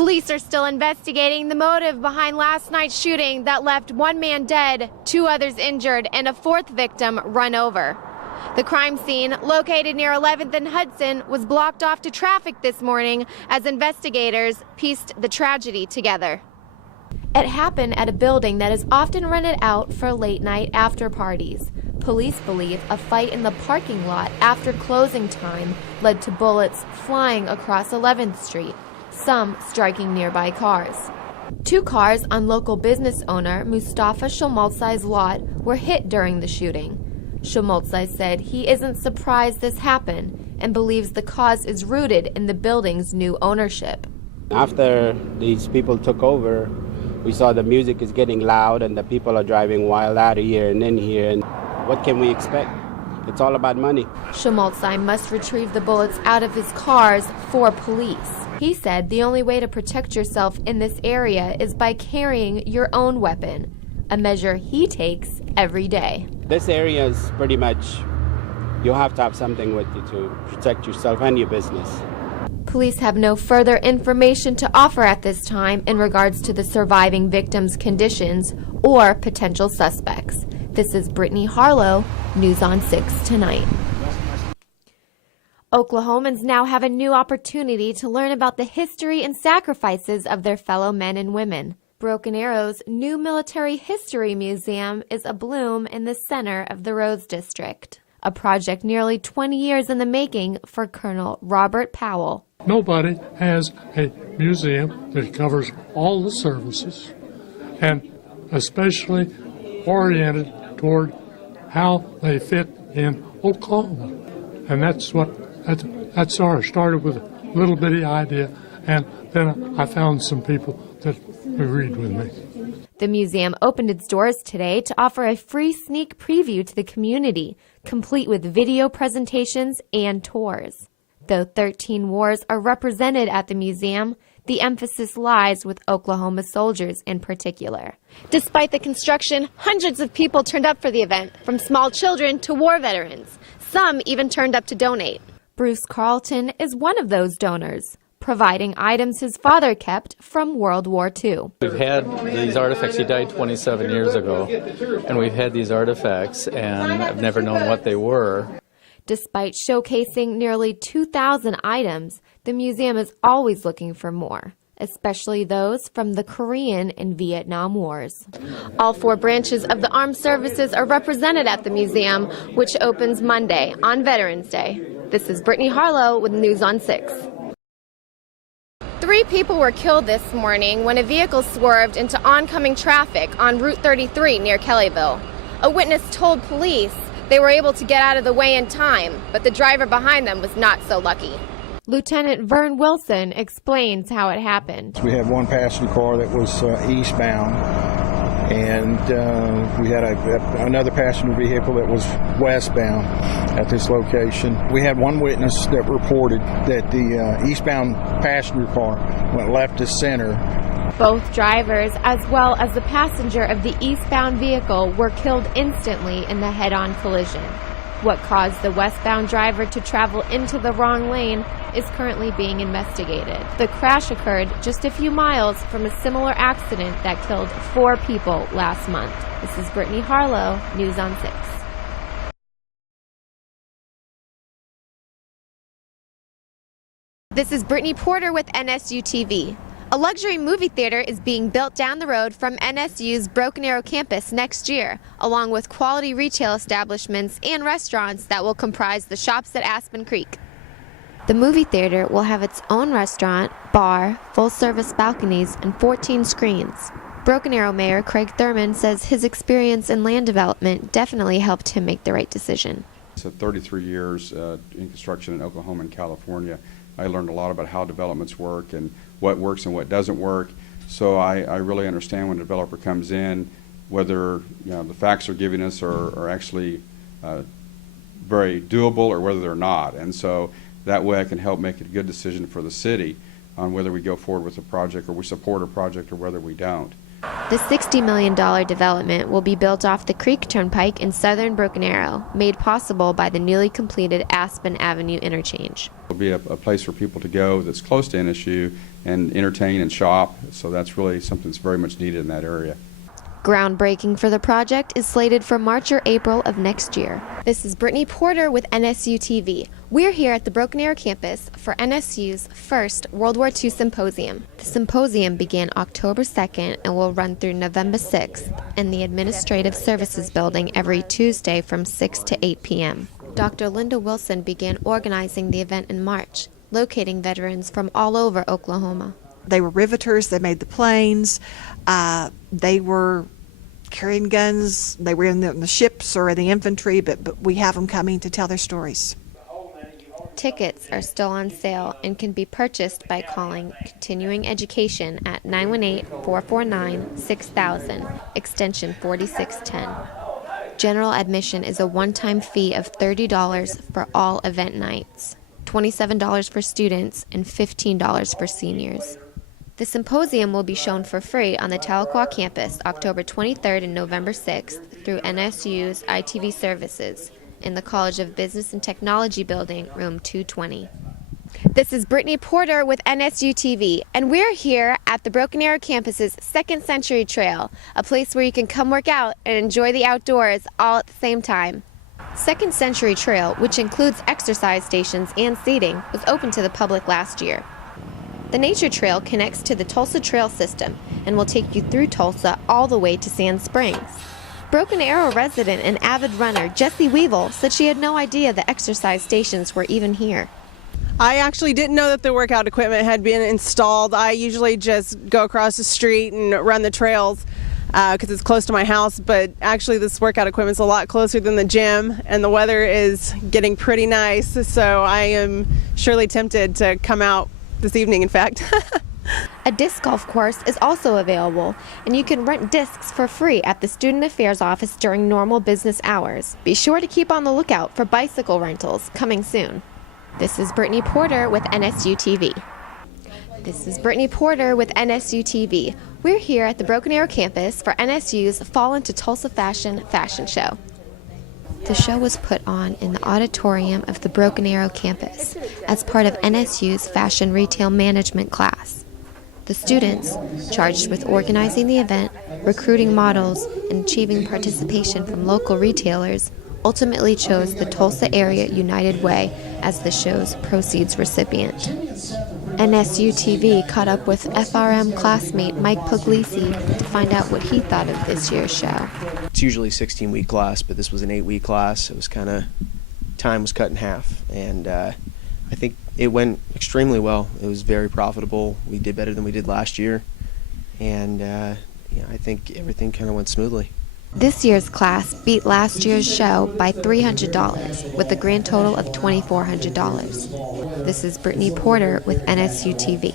Police are still investigating the motive behind last night's shooting that left one man dead, 2 others injured, and a 4th victim run over. The crime scene, located near 11th and Hudson, was blocked off to traffic this morning as investigators pieced the tragedy together. It happened at a building that is often rented out for late-night after parties. Police believe a fight in the parking lot after closing time led to bullets flying across 11th Street, some striking nearby cars. 2 cars on local business owner Mustafa Shomoltsai's lot were hit during the shooting. Shomoltsai said he isn't surprised this happened and believes the cause is rooted in the building's new ownership. After these people took over, we saw the music is getting loud and the people are driving wild out of here and in here. And what can we expect? It's all about money. Shomoltsai must retrieve the bullets out of his cars for police. He said the only way to protect yourself in this area is by carrying your own weapon, a measure he takes every day. This area is pretty much, you have to have something with you to protect yourself and your business. Police have no further information to offer at this time in regards to the surviving victims' conditions or potential suspects. This is Brittany Harlow, News on 6 Tonight. Oklahomans now have a new opportunity to learn about the history and sacrifices of their fellow men and women. Broken Arrow's new Military History Museum is abloom in the center of the Rose District, a project nearly 20 years in the making for Colonel Robert Powell. Nobody has a museum that covers all the services and especially oriented toward how they fit in Oklahoma. And that's our started with a little bitty idea, and then I found some people that agreed with me. The museum opened its doors today to offer a free sneak preview to the community, complete with video presentations and tours. Though 13 wars are represented at the museum, the emphasis lies with Oklahoma soldiers in particular. Despite the construction, hundreds of people turned up for the event, from small children to war veterans. Some even turned up to donate. Bruce Carlton is one of those donors, providing items his father kept from World War II. We've had these artifacts. He died 27 years ago, and we've had these artifacts, and I've never known what they were. Despite showcasing nearly 2,000 items, the museum is always looking for more, especially those from the Korean and Vietnam Wars. All 4 branches of the armed services are represented at the museum, which opens Monday on Veterans Day. This is Brittany Harlow with News on 6. 3 people were killed this morning when a vehicle swerved into oncoming traffic on Route 33 near Kellyville. A witness told police they were able to get out of the way in time, but the driver behind them was not so lucky. Lieutenant Vern Wilson explains how it happened. We had one passenger car that was eastbound, and we had another passenger vehicle that was westbound at this location. We had one witness that reported that the eastbound passenger car went left to center. Both drivers, as well as the passenger of the eastbound vehicle, were killed instantly in the head-on collision. What caused the westbound driver to travel into the wrong lane is currently being investigated. The crash occurred just a few miles from a similar accident that killed 4 people last month. This is Brittany Harlow, News on 6. This is Brittany Porter with NSU-TV. A luxury movie theater is being built down the road from NSU's Broken Arrow campus next year, along with quality retail establishments and restaurants that will comprise the shops at Aspen Creek. The movie theater will have its own restaurant, bar, full-service balconies, and 14 screens. Broken Arrow Mayor Craig Thurman says his experience in land development definitely helped him make the right decision. So 33 years in construction in Oklahoma and California. I learned a lot about how developments work and what works and what doesn't work. So I really understand when a developer comes in, whether the facts they're giving us are actually very doable or whether they're not. And so that way I can help make a good decision for the city on whether we go forward with a project or we support a project or whether we don't. The $60 million development will be built off the Creek Turnpike in southern Broken Arrow, made possible by the newly completed Aspen Avenue interchange. It'll be a place for people to go that's close to NSU and entertain and shop, so that's really something that's very much needed in that area. Groundbreaking for the project is slated for March or April of next year. This is Brittany Porter with NSU-TV. We're here at the Broken Arrow campus for NSU's first World War II symposium. The symposium began October 2nd and will run through November 6th in the Administrative Services Building every Tuesday from 6 to 8 p.m. Dr. Linda Wilson began organizing the event in March, locating veterans from all over Oklahoma. They were riveters, they made the planes, they were carrying guns, they were in the ships or in the infantry, but we have them coming to tell their stories. Tickets are still on sale and can be purchased by calling Continuing Education at 918-449-6000, extension 4610. General admission is a one-time fee of $30 for all event nights, $27 for students, and $15 for seniors. The symposium will be shown for free on the Tahlequah campus October 23rd and November 6th through NSU's ITV services in the College of Business and Technology building, room 220. This is Brittany Porter with NSU-TV, and we're here at the Broken Arrow campus's Second Century Trail, a place where you can come work out and enjoy the outdoors all at the same time. Second Century Trail, which includes exercise stations and seating, was open to the public last year. The nature trail connects to the Tulsa Trail System and will take you through Tulsa all the way to Sand Springs. Broken Arrow resident and avid runner Jessie Weevil said she had no idea the exercise stations were even here. I actually didn't know that the workout equipment had been installed. I usually just go across the street and run the trails because it's close to my house, but actually this workout equipment's a lot closer than the gym, and the weather is getting pretty nice, so I am surely tempted to come out this evening, in fact. A disc golf course is also available, and you can rent discs for free at the Student Affairs office during normal business hours. Be sure to keep on the lookout for bicycle rentals coming soon. This is Brittany Porter with NSU-TV. This is Brittany Porter with NSU-TV. We're here at the Broken Arrow campus for NSU's Fall into Tulsa Fashion show. The show was put on in the auditorium of the Broken Arrow campus as part of NSU's Fashion Retail Management class. The students, charged with organizing the event, recruiting models, and achieving participation from local retailers, ultimately chose the Tulsa Area United Way as the show's proceeds recipient. NSU-TV caught up with FRM classmate Mike Puglisi to find out what he thought of this year's show. It's usually a 16-week class, but this was an 8-week class. It was time was cut in half, and I think it went extremely well. It was very profitable. We did better than we did last year, and I think everything kind of went smoothly. This year's class beat last year's show by $300, with a grand total of $2,400. This is Brittany Porter with NSU-TV.